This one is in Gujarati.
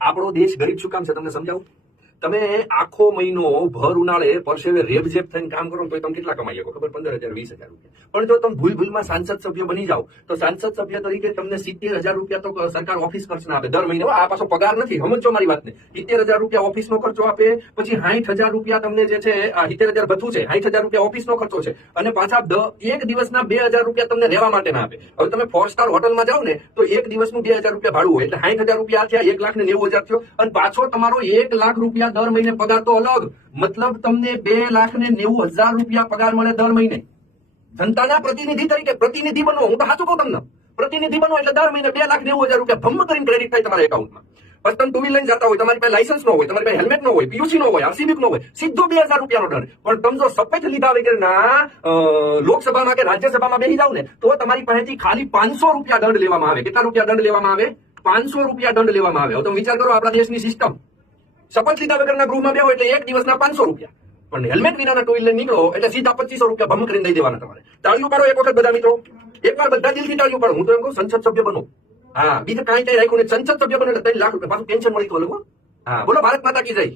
આપણો દેશ ગરીબ શું કામ છે તમને સમજાવું? તમે આખો મહિનો ભર ઉનાળે પરસેવે રેબઝેબ થઈને કામ કરો તો તમે કેટલા કમાઈ શકો ખબર? 15,000 20,000 રૂપિયા. પણ જો તમે ભૂલમાં સાંસદ સભ્ય બની જાઓ તો સાંસદ સભ્ય તરીકે તમને 70,000 રૂપિયા તો સરકાર ઓફિસ ખર્ચના આપે દર મહિને. આ પાછો પગાર નથી, સમજો મારી વાતને. 70,000 રૂપિયા ઓફિસનો ખર્ચો આપે, પછી 60,000 રૂપિયા તમને જે છે આ 70,000 ભથ્થું છે, 60,000 રૂપિયા ઓફિસનો ખર્ચો છે, અને પાછા એક દિવસના 2,000 રૂપિયા તમને રહેવા માટેના આપે. હવે તમે 4 સ્ટાર હોટલમાં જાઓ ને તો એક દિવસનું 2,000 રૂપિયા ભાડું હોય, એટલે 60,000 રૂપિયા થયા, 1,90,000 થયો, અને પાછો તમારો 1 લાખ રૂપિયા દર મહિને પગાર તો અલગ. મતલબ તમને 2,90,000 રૂપિયા પગાર મળે દર મહિને. જનતાના પ્રતિનિધિ તરીકે પ્રતિનિધિ બનો. હું તો સાચું કહું તમને, પ્રતિનિધિ બનો એટલે દર મહિને 2,90,000 રૂપિયા ભમ્મ કરીને ક્રેડિટ થાય તમારા એકાઉન્ટમાં. પછી તમે ટુ વ્હીલર લઈને જતા હોય, તમારી પાસે લાયસન્સ નો હોય, તમારી પાસે હેલ્મેટ નો હોય, પીયુસી નો હોય, આરસીબી નો હોય, સીધો 2,000 રૂપિયાનો દંડ. પણ તમે જો શપથ લીધા વગરના લોકસભામાં કે રાજ્યસભામાં બેસી જાવ ને તો તમારી પાસેથી ખાલી 500 રૂપિયા દંડ લેવામાં આવે. કેટલા રૂપિયા દંડ લેવામાં આવે? 500 રૂપિયા દંડ લેવામાં આવે. હવે તમે વિચાર કરો આપણા દેશની સિસ્ટમ. શપથ લીધા વગરના ગૃહમાં બેહો એટલે એક દિવસના 500 રૂપિયા, પણ હેલ્મેટ વિનાના ટુ વ્હીલર નીકળો એટલે સીધા 2500 રૂપિયા ભમ કરીને દઈ દેવાના તમારે. તાળીઓ પાડો એક વખત બધા મિત્રો, એકવાર બધા દિલથી તાળીઓ પાડો. હું તો એમ કહું સંસદ સભ્ય બનો. હા, બીજું કાંઈ રાખ્યું ને સંસદ સભ્ય બનો એટલે 3 લાખ રૂપિયા પાછું પેન્શન મળી તો. હા, બોલો ભારત માતા કી જય.